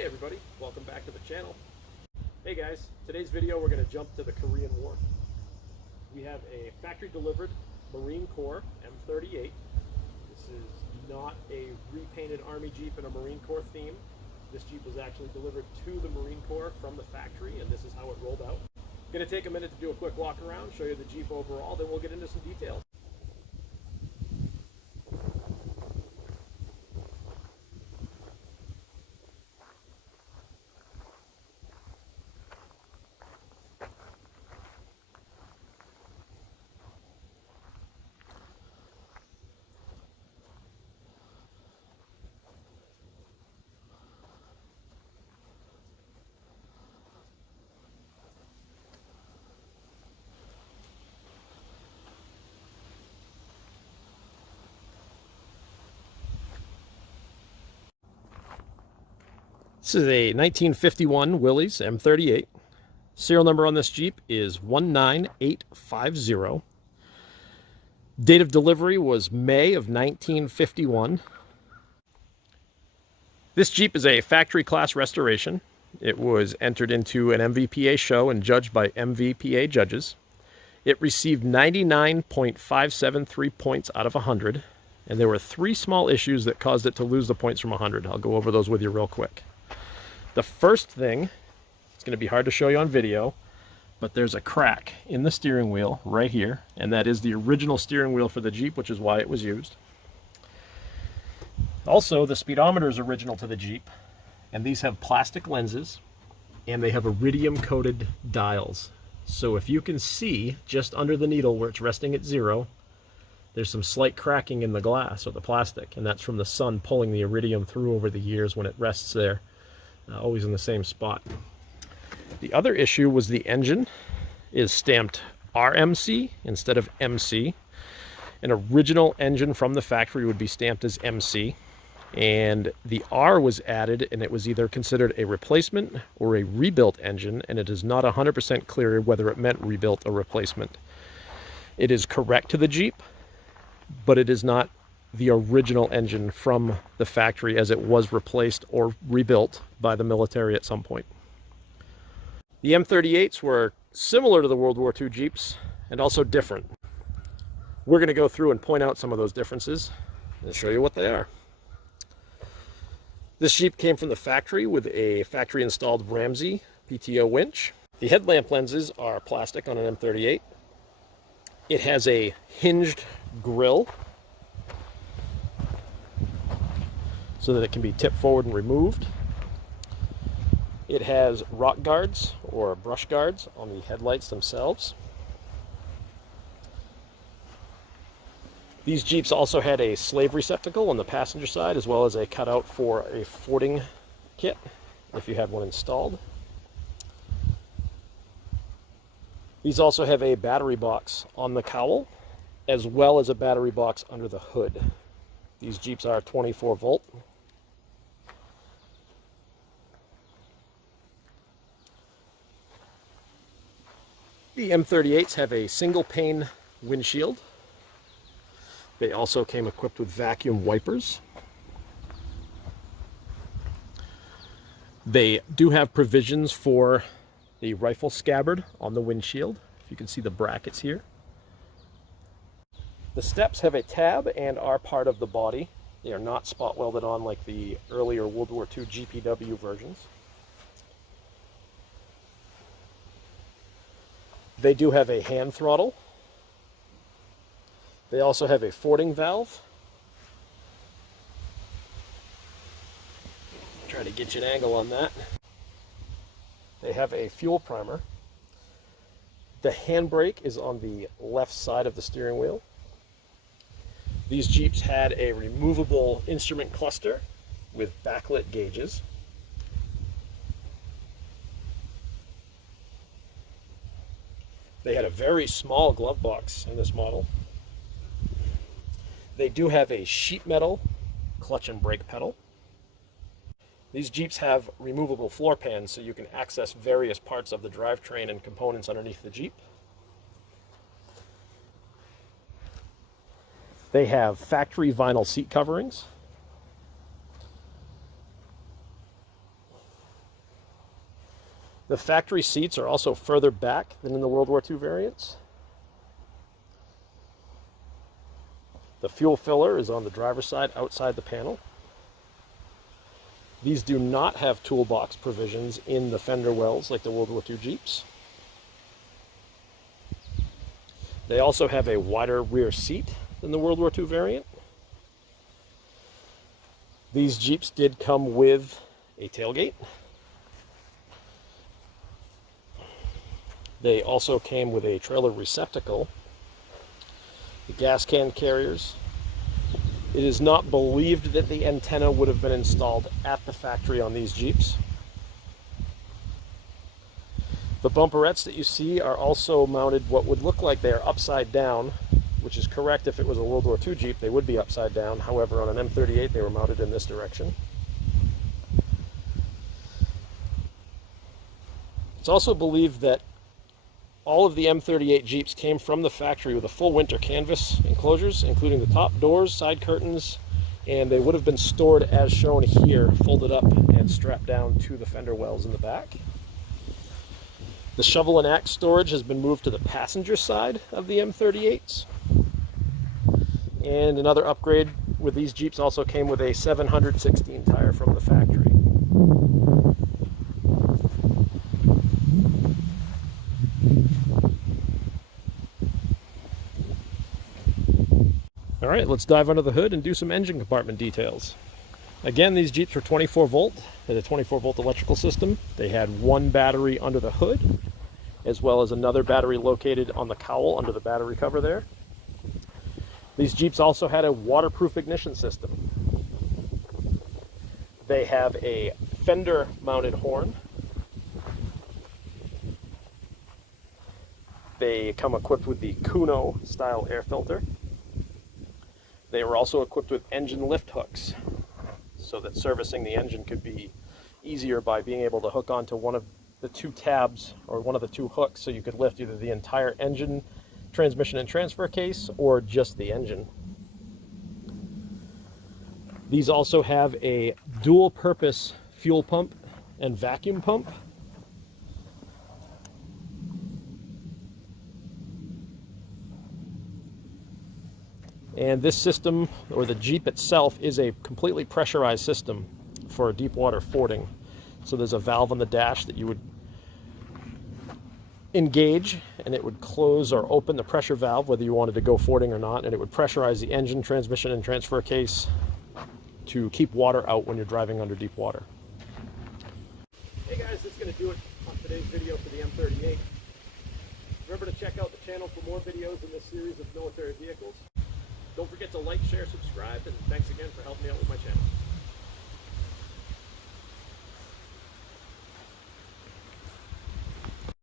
Hey everybody, welcome back to the channel. Hey guys, today's video we're going to jump to the Korean War. We have a factory delivered Marine Corps M38. This is not a repainted Army Jeep in a Marine Corps theme. This Jeep was actually delivered to the Marine Corps from the factory, and this is how it rolled out. I'm going to take a minute to do a quick walk around, show you the Jeep overall, then we'll get into some details. This is a 1951 Willys M38. Serial number on this Jeep is 19850. Date of delivery was May of 1951. This Jeep is a factory class restoration. It was entered into an MVPA show and judged by MVPA judges. It received 99.573 points out of 100, and there were 3 small issues that caused it to lose the points from 100. I'll go over those with you real quick. The first thing, it's going to be hard to show you on video, but there's a crack in the steering wheel right here, and that is the original steering wheel for the Jeep, which is why it was used. Also, the speedometer is original to the Jeep, and these have plastic lenses, and they have iridium coated dials. So if you can see just under the needle where it's resting at 0, there's some slight cracking in the glass or the plastic, and that's from the sun pulling the iridium through over the years when it rests there. Always in the same spot. The other issue was the engine is stamped RMC instead of MC. An original engine from the factory would be stamped as MC, and the R was added, and it was either considered a replacement or a rebuilt engine, and it is not 100% clear whether it meant rebuilt or replacement. It is correct to the Jeep, but it is not the original engine from the factory, as it was replaced or rebuilt by the military at some point. The M38s were similar to the World War II Jeeps and also different. We're going to go through and point out some of those differences and show you what they are. This Jeep came from the factory with a factory installed Ramsey PTO winch. The headlamp lenses are plastic on an M38. It has a hinged grille so that it can be tipped forward and removed. It has rock guards or brush guards on the headlights themselves. These Jeeps also had a slave receptacle on the passenger side, as well as a cutout for a fording kit if you had one installed. These also have a battery box on the cowl, as well as a battery box under the hood. These Jeeps are 24 volt. The M38s have a single pane windshield. They also came equipped with vacuum wipers. They do have provisions for the rifle scabbard on the windshield. If you can see the brackets here. The steps have a tab and are part of the body. They are not spot welded on like the earlier World War II GPW versions. They do have a hand throttle. They also have a fording valve. Try to get you an angle on that. They have a fuel primer. The handbrake is on the left side of the steering wheel. These Jeeps had a removable instrument cluster with backlit gauges. They had a very small glove box in this model. They do have a sheet metal clutch and brake pedal. These Jeeps have removable floor pans so you can access various parts of the drivetrain and components underneath the Jeep. They have factory vinyl seat coverings. The factory seats are also further back than in the World War II variants. The fuel filler is on the driver's side outside the panel. These do not have toolbox provisions in the fender wells like the World War II Jeeps. They also have a wider rear seat than the World War II variant. These Jeeps did come with a tailgate. They also came with a trailer receptacle. The gas can carriers. It is not believed that the antenna would have been installed at the factory on these Jeeps. The bumperettes that you see are also mounted what would look like they are upside down, which is correct. If it was a World War II Jeep, they would be upside down. However, on an M38, they were mounted in this direction. It's also believed that all of the M38 Jeeps came from the factory with a full winter canvas enclosures, including the top doors, side curtains, and they would have been stored as shown here, folded up and strapped down to the fender wells in the back. The shovel and axe storage has been moved to the passenger side of the M38s. And another upgrade with these Jeeps also came with a 716 tire from the factory. All right, let's dive under the hood and do some engine compartment details. Again, these Jeeps were 24 volt, had a 24 volt electrical system. They had one battery under the hood, as well as another battery located on the cowl under the battery cover there. These Jeeps also had a waterproof ignition system. They have a fender mounted horn. They come equipped with the Kuno style air filter. They were also equipped with engine lift hooks, so that servicing the engine could be easier by being able to hook onto one of the two tabs or one of the two hooks, so you could lift either the entire engine, transmission and transfer case, or just the engine. These also have a dual purpose fuel pump and vacuum pump. And this system, or the Jeep itself, is a completely pressurized system for deep water fording. So there's a valve on the dash that you would engage, and it would close or open the pressure valve, whether you wanted to go fording or not, and it would pressurize the engine, transmission, and transfer case to keep water out when you're driving under deep water. Hey guys, that's going to do it on today's video for the M38. Remember to check out the channel for more videos in this series of military vehicles. Don't forget to like, share, subscribe, and thanks again for helping me out with my channel.